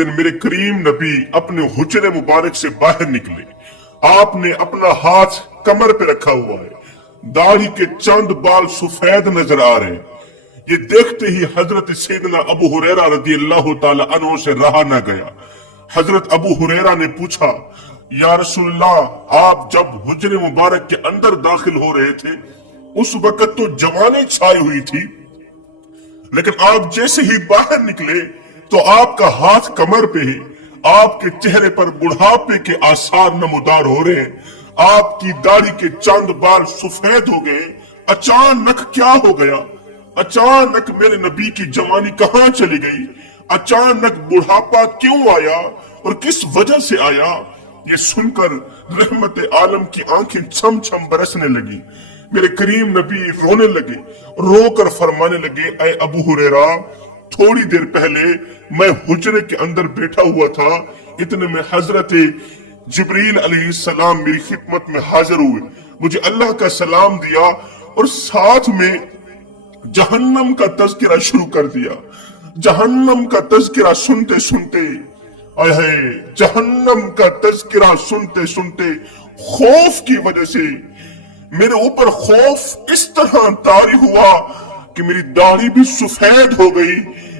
दिन मेरे करीम नबी अपने हुजरे मुबारक से बाहर निकले। आपने अपना हाथ कमर पे रखा हुआ है, दाढ़ी के चंद बाल सफेद नजर आ रहे हैं। ये देखते ही हजरत सैयदना अबू हुरैरा रदियल्लाहु ताला अन्हु से रहा न गया। हजरत अबू हुरैरा ने पूछा, या रसूलल्लाह, आप जब हुजरे मुबारक के अंदर दाखिल हो रहे थे उस वक्त तो जवानी छाई हुई थी, लेकिन आप जैसे ही बाहर निकले तो आपका हाथ कमर पे है, आपके चेहरे पर बुढ़ापे के आसार नमूदार हो रहे हैं, आपकी दाढ़ी के चंद बाल सफेद हो गए। अचानक क्या हो गया? अचानक मेरे नबी की जवानी कहाँ चली गई? अचानक बुढ़ापा क्यों आया और किस वजह से आया? ये सुनकर रहमत आलम की आंखें छम छम बरसने लगी। मेरे करीम नबी रोने लगे, रोकर फरमाने लगे, ऐ अबू हुरैरा, थोड़ी देर पहले मैं हुजरे के अंदर बैठा हुआ था, इतने में हजरत जिब्रील अलैहिस्सलाम मेरी खिदमत में हाजिर हुए, मुझे अल्लाह का सलाम दिया और साथ में जहन्नम का तज़किरा शुरू कर दिया। जहन्नम का तज़किरा सुनते सुनते, जहन्नम का तज़किरा सुनते सुनते खौफ की वजह से मेरे ऊपर खौफ इस तरह तारी हुआ कि मेरी दाढ़ी भी सफेद हो गई,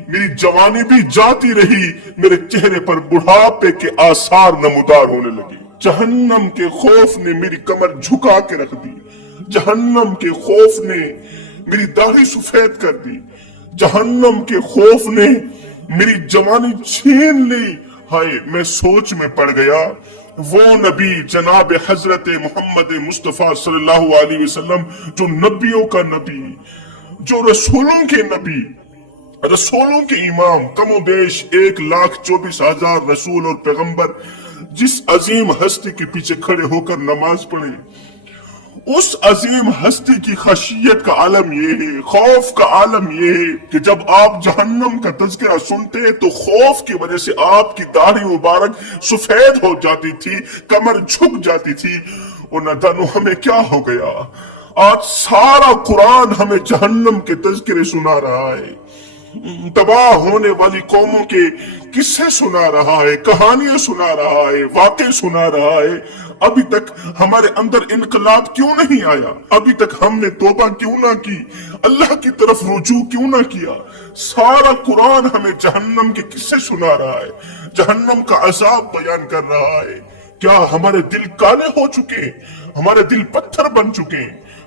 मेरी जवानी भी जाती रही, मेरे चेहरे पर बुढ़ापे के आसार नमूदार होने लगे। जहन्नम के खौफ ने मेरी कमर झुका के रख दी, जहन्नम के खौफ ने मेरी दाढ़ी सफेद कर दी, जहन्नम के खौफ ने मेरी जवानी छीन ली। हाय, मैं सोच में पड़ गया। वो नबी जनाब हजरत मोहम्मद मुस्तफा सल्लल्लाहु अलैहि वसल्लम, जो नबियों का नबी, जो रसूलों के नबी, रसूलों के इमाम, कमोबेश 1,24,000 रसूल और पैगंबर जिस अजीम हस्ती के पीछे खड़े होकर नमाज पढ़े, उस अजीम हस्ती की खशियत का आलम ये है, खौफ का आलम ये है कि जब आप जहन्नम का तज़किरा सुनते तो खौफ की वजह से आपकी दाढ़ी मुबारक सफेद हो जाती थी, कमर झुक जाती थी। और न जानो हमें क्या हो गया, आज सारा कुरान हमें जहन्नम के तज़किरे सुना रहा है, तबाह होने वाली कौमों के किस्से सुना रहा है, कहानियां सुना रहा है, वाक़े सुना रहा है। अभी तक हमारे अंदर इनकलाब क्यों नहीं आया? अभी तक हमने तौबा क्यों ना की? अल्लाह की तरफ रुजू क्यों ना किया? सारा कुरान हमें जहन्नम के किस्से सुना रहा है, जहन्नम का अजाब बयान कर रहा है। क्या हमारे दिल काले हो चुके? हमारे दिल पत्थर बन चुके?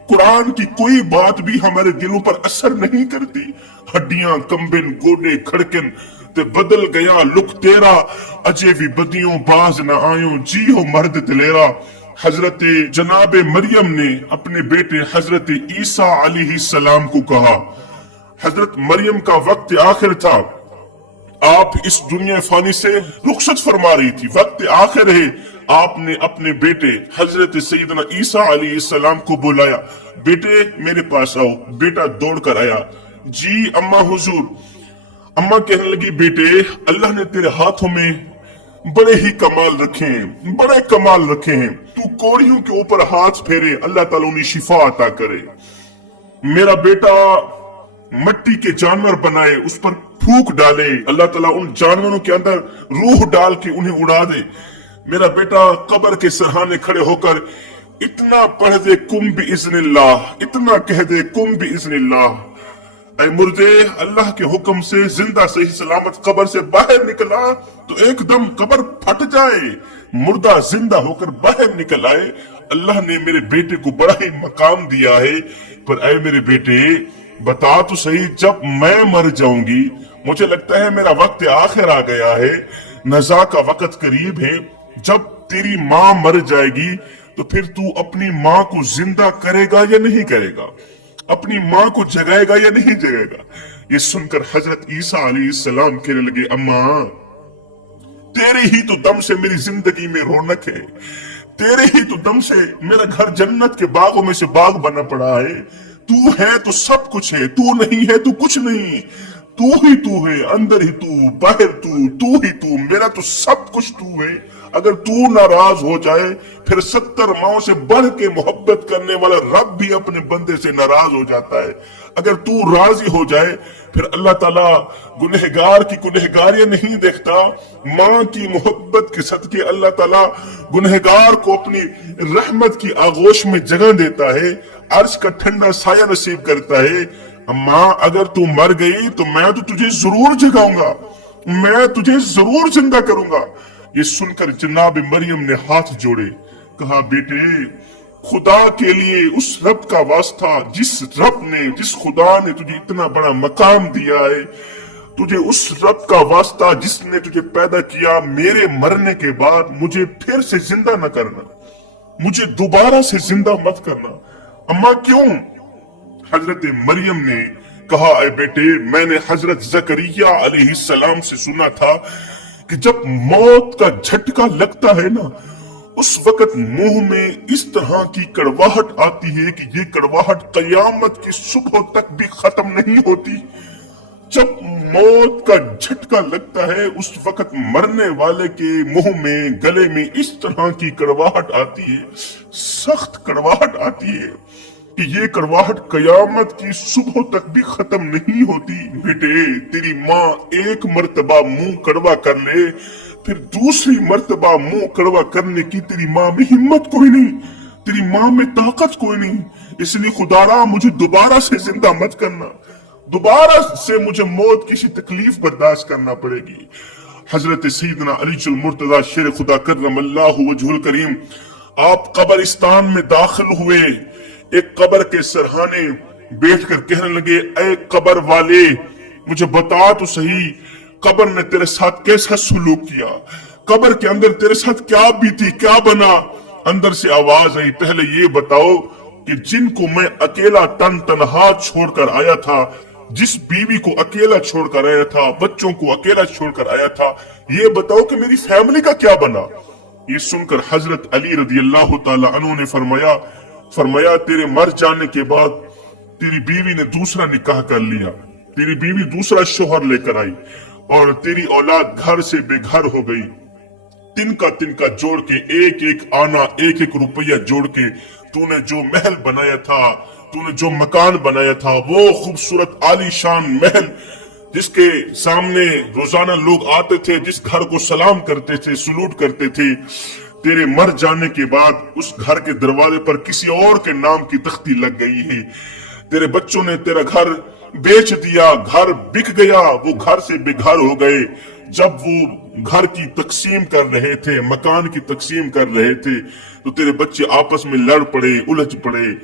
कुरान की कोई बात भी हमारे दिलों पर असर नहीं करती? हड्डियां कंबन, गोडे खड़कन ते बदल गया लुक तेरा, अजे भी बदियों बाज न आयो, जी हो मर्द दिलेरा। हजरत जनाब मरियम ने अपने बेटे हजरत ईसा अलैहिस्सलाम को कहा, हजरत मरियम का वक्त आखिर था, आप इस दुनिया फानी से रुखसत फरमा रही थी, वक्त आखिर है। आपने अपने बेटे हजरत सैयदना ईसा अलैहिस्सलाम को बुलाया, बेटे मेरे पास आओ। बेटा दौड़ कर आया, जी अम्मा हुजूर। अम्मा कहने लगी, बेटे अल्लाह ने तेरे हाथों में बड़े ही कमाल रखे हैं, बड़े कमाल रखे हैं, तू कोड़ियों के ऊपर हाथ फेरे, अल्लाह ताला उन्हें शिफा अता करे। मेरा बेटा मट्टी के जानवर बनाए, उस पर फूंक डाले, अल्लाह ताला उन जानवरों के अंदर रूह डाल के उन्हें उड़ा दे। मेरा बेटा कब्र के सरहाने खड़े होकर इतना पढ़ दे कुम बि इज़्निल्लाह, इतना कह दे कुम बि इज़्निल्लाह। ऐ मुर्दे, अल्लाह के हुक्म से जिंदा सही सलामत कब्र से बाहर निकला तो एकदम कब्र फट जाए, मुर्दा जिंदा होकर बाहर निकल आए। अल्लाह ने मेरे बेटे को बड़ा ही मकाम दिया है। पर ऐ मेरे बेटे, बता तो सही, जब मैं मर जाऊंगी, मुझे लगता है मेरा वक्त आखिर आ गया है, नज़ा का वक्त करीब है, जब तेरी माँ मर जाएगी तो फिर तू अपनी माँ को जिंदा करेगा या नहीं करेगा? अपनी माँ को जगाएगा या नहीं जगाएगा? ये सुनकर हजरत ईसा अलैहिस्सलाम कहने लगे, अम्मा तेरे ही तो दम से मेरी जिंदगी में रौनक है, तेरे ही तो दम से मेरा घर जन्नत के बागों में से बाग बना पड़ा है। तू है तो सब कुछ है, तू नहीं है तो कुछ नहीं, तू ही तू है, अंदर ही तू, बाहर तू ही तू, मेरा तो सब कुछ तू है। अगर तू नाराज हो जाए फिर 70 माओं से बढ़ के मोहब्बत करने वाला रब भी अपने बंदे से नाराज हो जाता है। अगर तू राजी हो जाए फिर अल्लाह ताला गुनहगार की गुनहगारियां नहीं देखता, माँ की मोहब्बत के सदके अल्लाह ताला गुनहगार को अपनी रहमत की आगोश में जगह देता है, अर्श का ठंडा साया नसीब करता है। अम्मा अगर तू मर गई तो मैं तो तुझे जरूर जगाऊंगा, मैं तुझे जरूर जिंदा करूंगा। ये सुनकर जनाब मरियम ने हाथ जोड़े, कहा बेटे खुदा के लिए उस रब का वास्ता जिस खुदा ने तुझे इतना बड़ा मकाम दिया है, तुझे उस रब का वास्ता जिसने तुझे पैदा किया, मेरे मरने के बाद मुझे फिर से जिंदा न करना, मुझे दोबारा से जिंदा मत करना। अम्मा क्यों? हजरत मरियम ने कहा, ऐ बेटे मैंने हजरत जकरिया अलैहिस्सलाम से सुना था कि जब मौत का झटका लगता है ना, उस वक्त मुंह में इस तरह की कड़वाहट आती है कि ये कड़वाहट कयामत की सुबह तक भी खत्म नहीं होती। जब मौत का झटका लगता है उस वक्त मरने वाले के मुंह में गले में इस तरह की कड़वाहट आती है, सख्त कड़वाहट आती है कि ये कड़वाहट कयामत की सुबह तक भी खत्म नहीं होती। बेटे तेरी माँ एक मर्तबा मुंह कड़वा कर ले, फिर दूसरी मर्तबा मुंह कड़वा करने की तेरी माँ में हिम्मत कोई नहीं, तेरी माँ में ताकत कोई नहीं। इसलिए खुदारा मुझे दोबारा से जिंदा मत करना, दोबारा से मुझे मौत किसी तकलीफ बर्दाश्त करना पड़ेगी। हजरत सैयदना अली मुर्तजा शेर खुदा कर्रमल्लाहु वजहुल करीम आप कब्रिस्तान में दाखिल हुए, एक कब्र के सरहाने बैठकर कहने लगे, ऐ कब्र वाले मुझे बता तो सही, कब्र ने तेरे साथ कैसा सुलूक किया, कब्र के अंदर तेरे साथ क्या बीती, क्या बना? अंदर से आवाज आई, पहले ये बताओ कि जिनको मैं अकेला तनहा छोड़कर आया था, जिस बीवी को अकेला छोड़कर आया था, बच्चों को अकेला छोड़कर आया था, ये बताओ कि मेरी फैमिली का क्या बना? ये सुनकर हजरत अली रदियल्लाहु ताला अन्हु ने फरमाया तेरे मर जाने के बाद तेरी बीवी ने दूसरा निकाह कर लिया, तेरी बीवी दूसरा शोहर लेकर आई और तेरी औलाद घर से बेघर हो गई। तिनका जोड़ के एक एक आना, एक एक रुपया जोड़ के तूने जो महल बनाया था, तूने जो मकान बनाया था, वो खूबसूरत आलीशान महल जिसके सामने रोजाना लोग आते थे, जिस घर को सलाम करते थे, सलूट करते थे, तेरे मर जाने के बाद उस घर के दरवाजे पर किसी और के नाम की तख्ती लग गई है। तेरे बच्चों ने तेरा घर बेच दिया, घर बिक गया, वो घर से बेघर हो गए। जब वो घर की तकसीम कर रहे थे, मकान की तकसीम कर रहे थे, तो तेरे बच्चे आपस में लड़ पड़े, उलझ पड़े,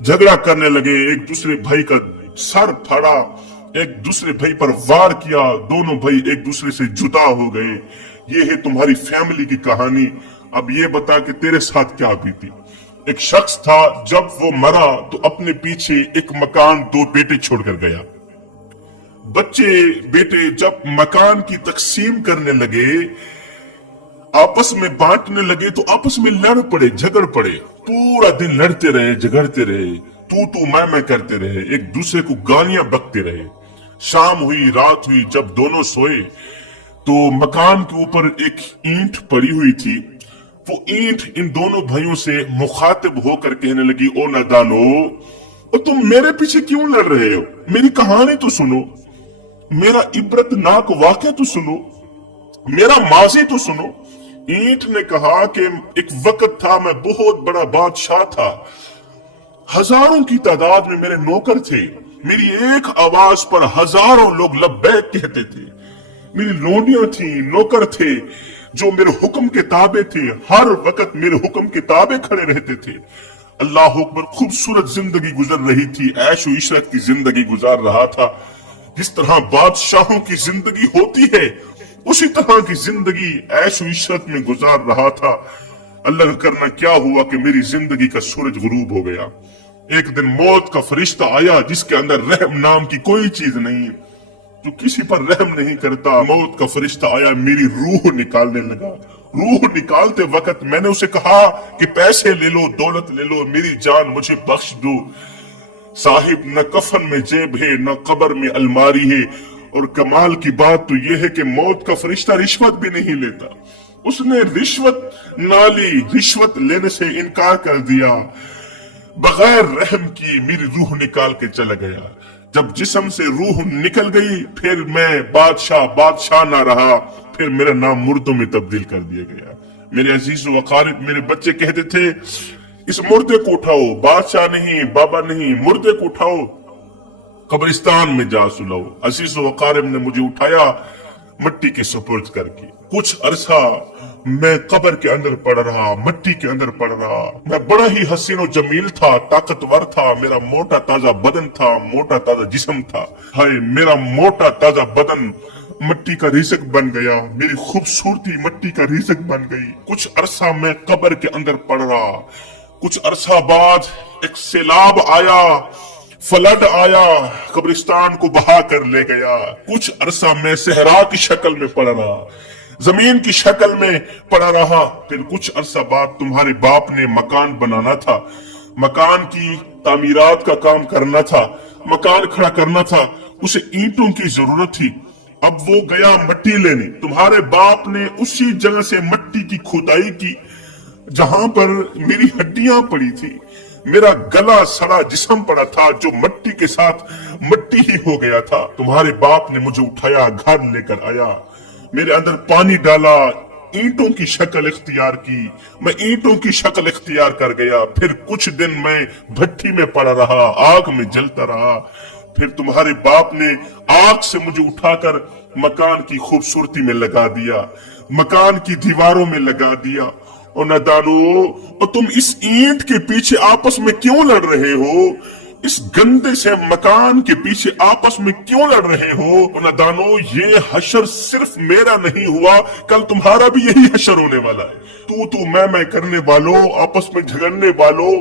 झगड़ा करने लगे, एक दूसरे भाई का सर फाड़ा, एक दूसरे भाई पर वार किया, दोनों भाई एक दूसरे से जुदा हो गए। ये है तुम्हारी फैमिली की कहानी। अब ये बता कि तेरे साथ क्या बीती? एक शख्स था, जब वो मरा तो अपने पीछे एक मकान, 2 बेटे छोड़कर गया। बच्चे बेटे जब मकान की तकसीम करने लगे, आपस में बांटने लगे, तो आपस में लड़ पड़े, झगड़ पड़े, पूरा दिन लड़ते रहे, झगड़ते रहे, तू मैं करते रहे, एक दूसरे को गालियां बकते रहे। शाम हुई, रात हुई, जब दोनों सोए तो मकान के ऊपर एक ईंट पड़ी हुई थी। वो ईंट इन दोनों भाइयों से मुखातिब होकर कहने लगी, ओ नादानो, तुम मेरे पीछे क्यों लड़ रहे हो? मेरी कहानी तो सुनो, मेरा इबरतनाक वाक़या तो सुनो, मेरा माजी तो सुनो। ईंट ने कहा कि एक वक्त था, मैं बहुत बड़ा बादशाह था, हजारों की तादाद में मेरे नौकर थे, मेरी एक आवाज पर हजारों लोग लब्बैक कहते थे, मेरी लोनियां थी, नौकर थे जो मेरे हुक्म के ताबे थे, हर वक्त मेरे हुक्म के ताबे खड़े रहते थे। अल्लाह अकबर, खूबसूरत जिंदगी गुजर रही थी, ऐशो इशरत की जिंदगी गुजार रहा था। जिस तरह बादशाहों की जिंदगी होती है, उसी तरह की जिंदगी ऐशो इशरत में गुजार रहा था। अल्लाह का करना क्या हुआ कि मेरी जिंदगी का सूरज गुरूब हो गया। एक दिन मौत का फरिश्ता आया जिसके अंदर रहम नाम की कोई चीज नहीं, जो किसी पर रहम नहीं करता। मौत का फरिश्ता आया, मेरी रूह निकालने लगा। रूह निकालते वक्त मैंने उसे कहा कि पैसे ले लो, दौलत ले लो, मेरी जान मुझे बख्श दो। साहिब, न कफन में जेब है, न कब्र में अलमारी है, और कमाल की बात तो यह है कि मौत का फरिश्ता रिश्वत भी नहीं लेता। उसने रिश्वत ना ली, रिश्वत लेने से इनकार कर दिया, बगैर रहम की मेरी रूह निकाल के चला गया। जब जिस्म से रूह निकल गई फिर मैं बादशाह ना रहा, फिर मेरा नाम मुर्दों में तब्दील कर दिया गया। मेरे अजीज व अकारिब, मेरे बच्चे कहते थे इस मुर्दे को उठाओ, बादशाह नहीं, बाबा नहीं, मुर्दे को उठाओ, कब्रिस्तान में जा सुलाओ। अजीज व अकारिब ने मुझे उठाया मिट्टी के सुपुर्द करके। कुछ अरसा मैं कब्र के अंदर पड़ रहा, मिट्टी के अंदर पड़ रहा। मैं बड़ा ही हसीन और जमील था, ताकतवर था, मेरा मोटा ताजा बदन था, मोटा ताजा जिस्म था। हाय, मेरा मोटा ताजा बदन मिट्टी का रिज़्क बन गया, मेरी खूबसूरती मिट्टी का रिज़्क बन गई। कुछ अरसा मैं कब्र के अंदर पड़ रहा। कुछ अरसा बाद एक सैलाब आया, फ्लड आया, कब्रिस्तान को बहा कर ले गया। कुछ अरसा मैं सहरा की शक्ल में पड़ा रहा, जमीन की शक्ल में पड़ा रहा। फिर कुछ अरसा बाद तुम्हारे बाप ने मकान बनाना था, मकान की तामीरात का काम करना था, मकान खड़ा करना था, उसे ईंटों की जरूरत थी। अब वो गया मिट्टी लेने। तुम्हारे बाप ने उसी जगह से मिट्टी की खुदाई की जहां पर मेरी हड्डियां पड़ी थी, मेरा गला सड़ा जिस्म पड़ा था जो मिट्टी के साथ मिट्टी ही हो गया था। तुम्हारे बाप ने मुझे उठाया, घर लेकर आया, मेरे अंदर पानी डाला, ईंटों की शक्ल इख्तियार की, मैं ईंटों की शक्ल इख्तियार कर गया। फिर कुछ दिन मैं भट्टी में पड़ा रहा, आग में जलता रहा। फिर तुम्हारे बाप ने आग से मुझे उठाकर मकान की खूबसूरती में लगा दिया, मकान की दीवारों में लगा दिया। और नादानो, और तुम इस ईंट के पीछे आपस में क्यों लड़ रहे हो? इस गंदे से मकान के पीछे आपस में क्यों लड़ रहे हो? और नादानो, ये हशर सिर्फ मेरा नहीं हुआ, कल तुम्हारा भी यही हशर होने वाला है। तू मैं करने वालों, आपस में झगड़ने वालों,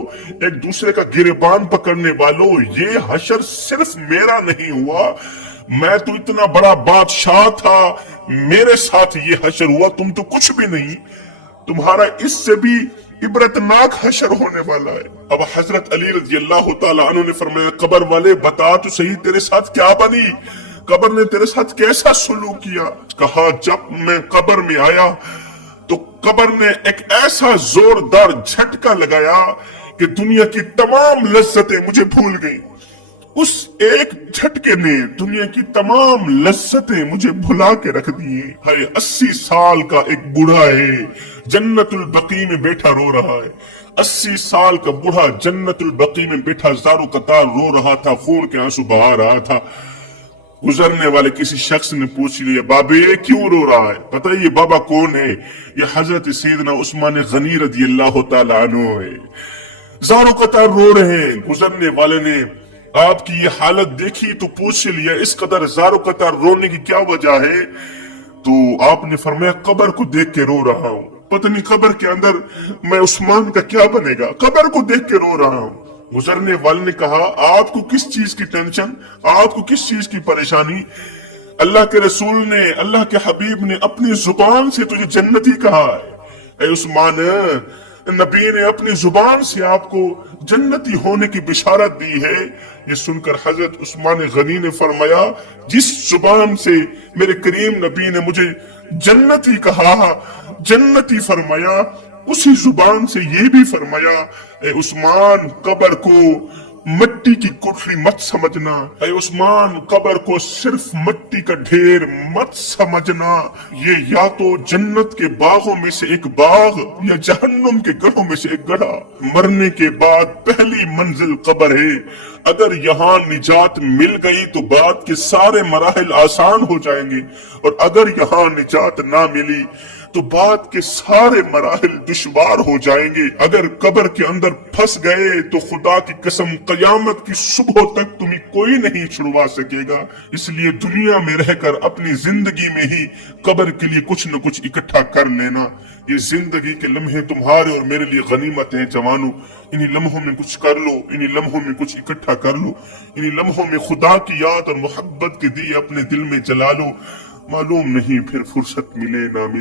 एक दूसरे का गिरेबान पकड़ने वालों, ये हशर सिर्फ मेरा नहीं हुआ। मैं तो इतना बड़ा बादशाह था, मेरे साथ ये हशर हुआ, तुम तो कुछ भी नहीं। तुम्हारा इससे भी इबरतनाक हशर होने वाला है। अब हजरत अली रज़ी अल्लाह तआला अन्हु ने फरमाया, कब्र वाले बता तो सही तेरे साथ क्या बनी, कब्र ने तेरे साथ कैसा सुलूक किया? कहा, जब मैं कब्र में आया तो कब्र ने एक ऐसा जोरदार झटका लगाया कि दुनिया की तमाम लज्जतें मुझे भूल गई। उस एक झटके ने दुनिया की तमाम लज्जतें मुझे भुला के रख दिए। हाय, 80 साल का एक बूढ़ा है, जन्नतुल बकी में बैठा रो रहा है। 80 साल का बूढ़ा जन्नतुल बकी में बैठा ज़ारो कतार रो रहा था, खून के आंसू बहा रहा था। गुजरने वाले किसी शख्स ने पूछ लिया, बाबे क्यों रो रहा है? पता है ये बाबा कौन है? ये हजरत सैयदना उस्मान गनी रज़ी अल्लाह तआला अन्हु है। ज़ारो कतार रो रहे हैं। गुजरने वाले ने आपकी ये हालत देखी तो पूछ लिया, इस कदर ज़ारो कतार रोने की क्या वजह है? तो आपने फरमाया, कब्र को देख के रो रहा हूँ, पता नहीं कब्र के अंदर मैं उस्मान का क्या बनेगा, कब्र को देख के रो रहा हूँ। गुजरने वाले ने कहा, आपको किस चीज की टेंशन, आपको किस चीज की परेशानी? अल्लाह के रसूल ने, अल्लाह के हबीब ने अपनी जुबान से तुझे जन्नती कहा है। ए उस्मान, नबी ने अपनी जुबान से आपको जन्नती होने की बिशारत दी है। ये सुनकर हजरत उस्मान गनी ने फरमाया, जिस जुबान से मेरे करीम नबी ने मुझे जन्नती कहा, जन्नती फरमाया, उसी जुबान से ये भी फरमाया, ए उस्मान, कब्र को मिट्टी की कोठरी मत समझना। ए उस्मान, कब्र को सिर्फ मिट्टी का ढेर मत समझना। ये या तो जन्नत के बागों में से एक बाग या जहन्नुम के गढ़ों में से एक गढ़ा। मरने के बाद पहली मंजिल कब्र है। अगर यहाँ निजात मिल गई तो बाद के सारे मराहिल आसान हो जाएंगे, और अगर यहाँ निजात ना मिली तो बाद के सारे मराहिल दुश्वार हो जाएंगे। अगर कब्र के अंदर फंस गए तो खुदा की कसम कयामत की सुबह तक तुम्हें कोई नहीं छुड़वा सकेगा। इसलिए दुनिया में रहकर अपनी जिंदगी में ही कब्र के लिए कुछ न कुछ इकट्ठा कर लेना। ये जिंदगी के लम्हे तुम्हारे और मेरे लिए गनीमत हैं जवानों। इन्हीं लम्हों में कुछ कर लो, इन्हीं लम्हों में कुछ इकट्ठा कर लो, इन्हीं लम्हों में खुदा की याद और मोहब्बत के दिए अपने दिल में जला लो। मालूम नहीं फिर फुर्सत मिले ना मिले।